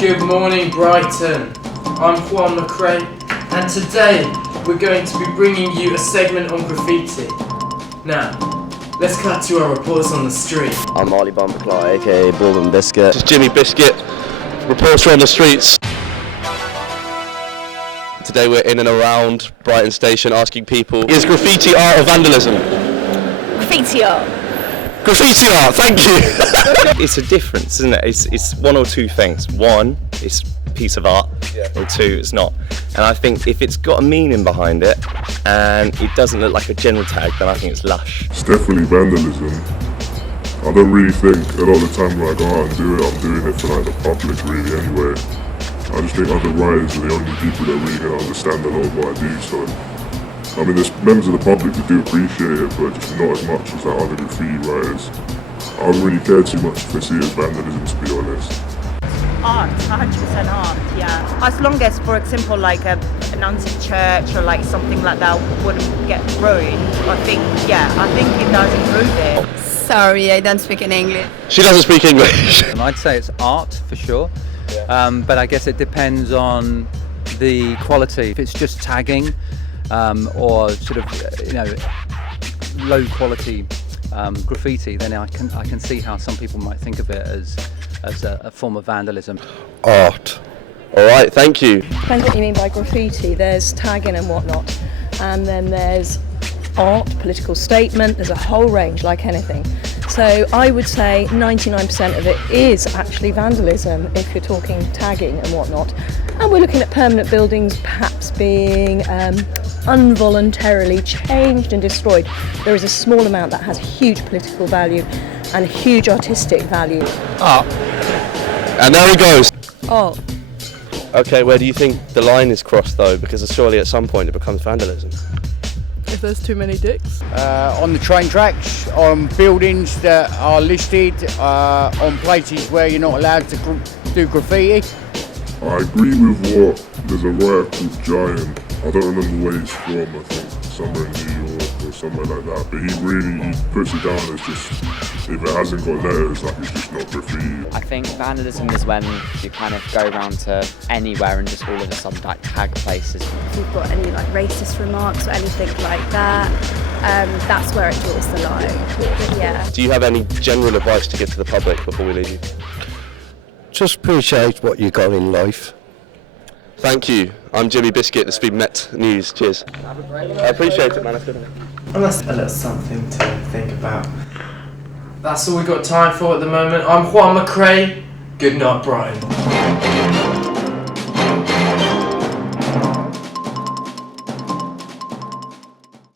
Good morning, Brighton. I'm Juan McRae, and today we're going to be bringing you a segment on graffiti. Now, let's cut to our reports on the street. I'm Marley Bumper Clark, aka Bourbon Biscuit. This is Jimmy Biscuit, reporter on the streets. Today we're in and around Brighton Station asking people, is graffiti art or vandalism? Graffiti art. Graffiti art, thank you! It's a difference, isn't it? It's one or two things. One, it's a piece of art, or two, it's not. And I think if it's got a meaning behind it, and it doesn't look like a general tag, then I think it's lush. It's definitely vandalism. I don't really think a lot of the time when I go out and do it, I'm doing it for like the public really anyway. I just think other writers are the only people that are really going to understand a lot of what I do, so I mean there's members of the public that do appreciate it, but just not as much as like other graffiti writers. I don't really care too much if they see it as vandalism, to be honest. Art, 100% art, yeah. As long as, for example, like an anti-church or like something like that wouldn't get ruined, I think it does improve it. Sorry, I don't speak in English. She doesn't speak English. I'd say it's art for sure, but I guess it depends on the quality. If it's just tagging or sort of low quality graffiti, then I can see how some people might think of it as a form of vandalism. Art. Alright, thank you. Depends what you mean by graffiti. There's tagging and whatnot, and then there's art, political statement, there's a whole range like anything. So I would say 99% of it is actually vandalism if you're talking tagging and whatnot. And we're looking at permanent buildings perhaps being involuntarily changed and destroyed. There is a small amount that has huge political value and huge artistic value. Art. And there he goes. Oh. Okay, where do you think the line is crossed though? Because surely at some point it becomes vandalism. If there's too many dicks. On the train tracks, on buildings that are listed, on places where you're not allowed to do graffiti. I agree with what, there's a writer called Giant, I don't remember where he's from, I think somewhere in New York or somewhere like that, but he puts it down as just, if it hasn't got letters, like it's just not graffiti. I think vandalism is when you kind of go around to anywhere and just all of a sudden like tag places. If you've got any like racist remarks or anything like that, that's where it draws the line. But yeah. Do you have any general advice to give to the public before we leave you? Just appreciate what you got in life. Thank you. I'm Jimmy Biscuit, this has been Met News. Cheers. I appreciate it, man. That's good. And that's a little something to think about. That's all we've got time for at the moment. I'm Juan McRae. Good night, Brighton.